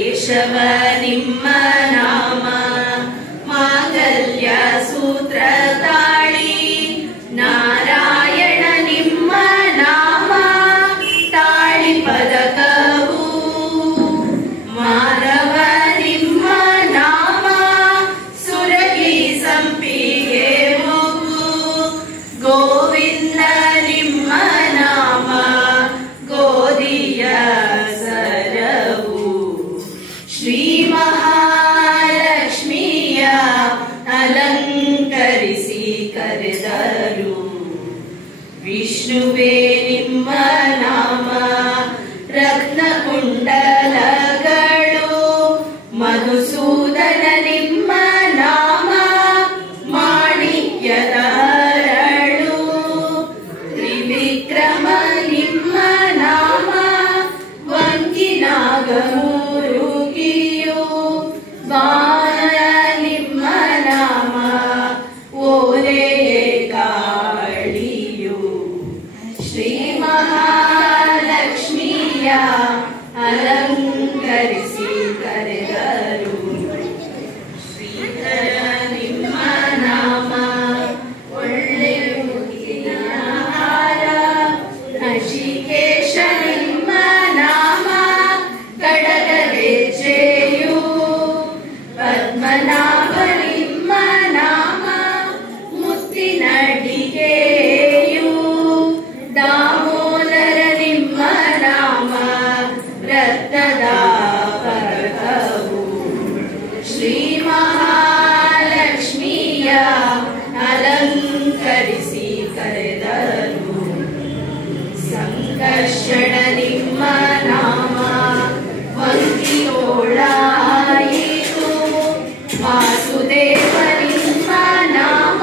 ಕೇಶವ ನಿಮ್ಮ ನಾಮ ಮಾಂಗಲ್ಯ ಸೂತ್ರ ತಾಳಿ ನಾರಾಯಣ ನಿಮ್ಮ ನಾಮ ತಾಳಿ ಪದಕವು ಮಾಧವ ನಿಮ್ಮ ನಾಮ ಸುರಗಿ ಸಂಪಿಗೆ ಮೂಗು ಗೋವಿಂದ ನಿಮ್ಮ ನಾಮ ಗೋದಿಯ ಸರವು ಶ್ರೀ ಮಹಾಲಕ್ಷ್ಮಿಯ ಅಲಂಕರಿಸಿ ಕರೆದರು ವಿಷ್ಣುವೇ ನಿಮ್ಮ ನಾಮ ರತ್ನ ಕುಂಡಲಗಳು ಮಧುಸೂದನ ನಿಮ್ಮ ನಾಮ ಮಾಣಿಕ್ಯದ ಹರಳು ತ್ರಿವಿಕ್ರಮ ನಿಮ್ಮ ನಾಮ ವಂಕಿನಾಗಮೂರುಗಿಯು ಬಾಲ ನಿಮ್ಮ ನಾಮ ಓಲೆ ಗಾಳಿಯು ಶ್ರೀ ಮಹಾಲಕ್ಷ್ಮಿಯ ಅಲಂಕರಿಸಿ ಕರೆದರು ಶ್ರೀಧರ ನಿಮ್ಮ ನಾಮ ಒಳ್ಳೆ ಮುಗಿನ ಹಾರ ನಚಿಕೇಶ ನಿಮ್ಮ ನಾಮ ಕಡಗಗೆಜ್ಜೆಯು ಪದ್ಮನಾಭ ನಿಮ್ಮ ನಾಮ ಮುತ್ತಿನಡಿಗೆಯು ದಾಮೋದರ ನಿಮ್ಮ ನಾಮ ರತ್ನದ ಪದಕವು ಶ್ರೀ ಮಹಾಲಕ್ಷ್ಮಿಯ ಅಲಂಕರಿಸಿ ಕರೆದರು ಸಂಕರ್ಷಣ ನಿಮ್ಮ ನಾಮ ವಂಕಿಯೋಳಾಯಿತು ವಾಸುದೇವ ನಿಮ್ಮ ನಾಮ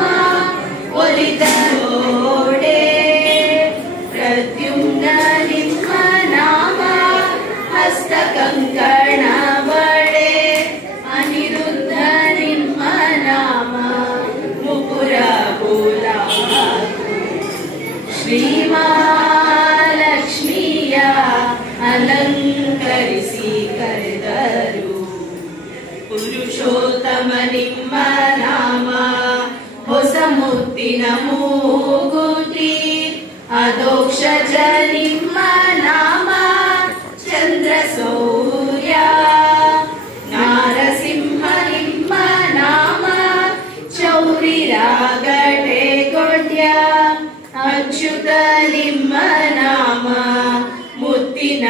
ಒಲಿದರೋಡೆ ಪ್ರದ್ಯುಮ್ನ ನಿಮ್ಮ ನಾಮ ಹಸ್ತ ಕಂಕಣ ಬಳೆ ಅನಿರುದ್ಧ ನಿಮ್ಮ ನಾಮ ಮುಕುರ ಶ್ರೀ ಮಹಾಲಕ್ಷ್ಮಿಯ ಅಲಂಕರಿಸಿ ಕರೆದರು ಪುರುಷೋತ್ತಮ ನಿಮ್ಮ ನಾಮ ಹೊಸ ಮುತ್ತಿನ ಮೂಗುತಿ ಅಧೋಕ್ಷಜ ನಿಮ್ಮ ನಾಮ ಚಂದ್ರ ಸೂರ್ಯ ನಾರಸಿಂಹ ನಿಮ್ಮ ನಾಮ ಚೌರಿ ರಾಗಟೆ ಗೊಡ್ಯ ಅಚ್ಯುತ ನಿಮ್ಮ ನಾಮ ಮುತ್ತಿನ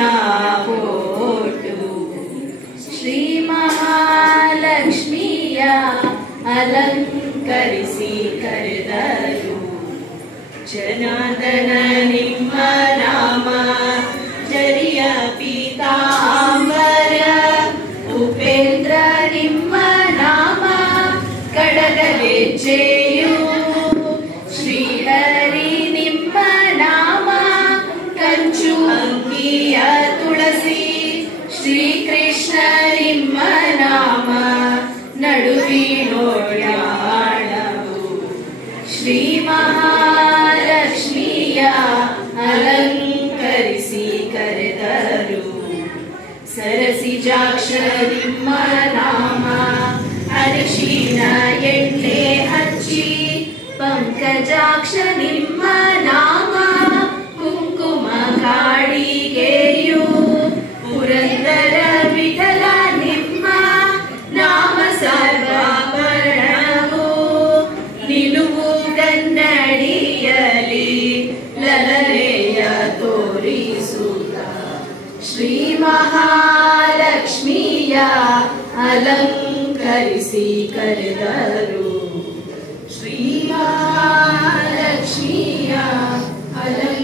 ಓಟು ಶ್ರೀ ಮಹಾಲಕ್ಷ್ಮಿಯ ಅಲಂಕರಿಸಿ ಕರೆದರು ಜನಾರ್ದನ ನಿಮ್ಮ ನಾಮ ಜರಿಯ ಪೀತಾಂಬರ ಉಪೇಂದ್ರ ನಿಮ್ಮ ನಾಮ ಕಡಗಗೆಜ್ಜೆಯು ಶ್ರೀಹರಿ ನಿಮ್ಮ ನಾಮ ಕಂಚು ಅಂಕಿಯ ತುಳಸಿ ಶ್ರೀಕೃಷ್ಣ ನಿಮ್ಮ ನಾಮ ನಡುವಿನೋಡ್ಯಾಣವು ಶ್ರೀ ಮಹಾಲಕ್ಷ್ಮಿಯ ಅಲಂಕರಿಸಿ ಕರೆದರು ಸರಸಿಜಾಕ್ಷ ನಿಮ್ಮ ನಾಮ ಅರಿಶಿನ ಎಣ್ಣೆ ಹಚ್ಚಿ ಪಂಕಜಾಕ್ಷ ನಿಮ್ಮ ನಾಮ ಕುಂಕುಮ ಕಾಡಿಗೆಯು ಪುರಂದರ ವಿಠಲ ನಿಮ್ಮ ನಾಮ ಸರ್ವಾಭರಣವು ನಿಲುವು ಗನ್ನಡಿಯಲಿ ಲಲನೆಯ ತೋರಿಸುತ್ತ ಶ್ರೀ ಮಹಾಲಕ್ಷ್ಮಿಯ ಅಲಂಕರಿಸಿ ಕರೆದರು ಶ್ರೀ ಮಹಾಲಕ್ಷ್ಮಿಯ ಅಲಂಕರಿಸಿ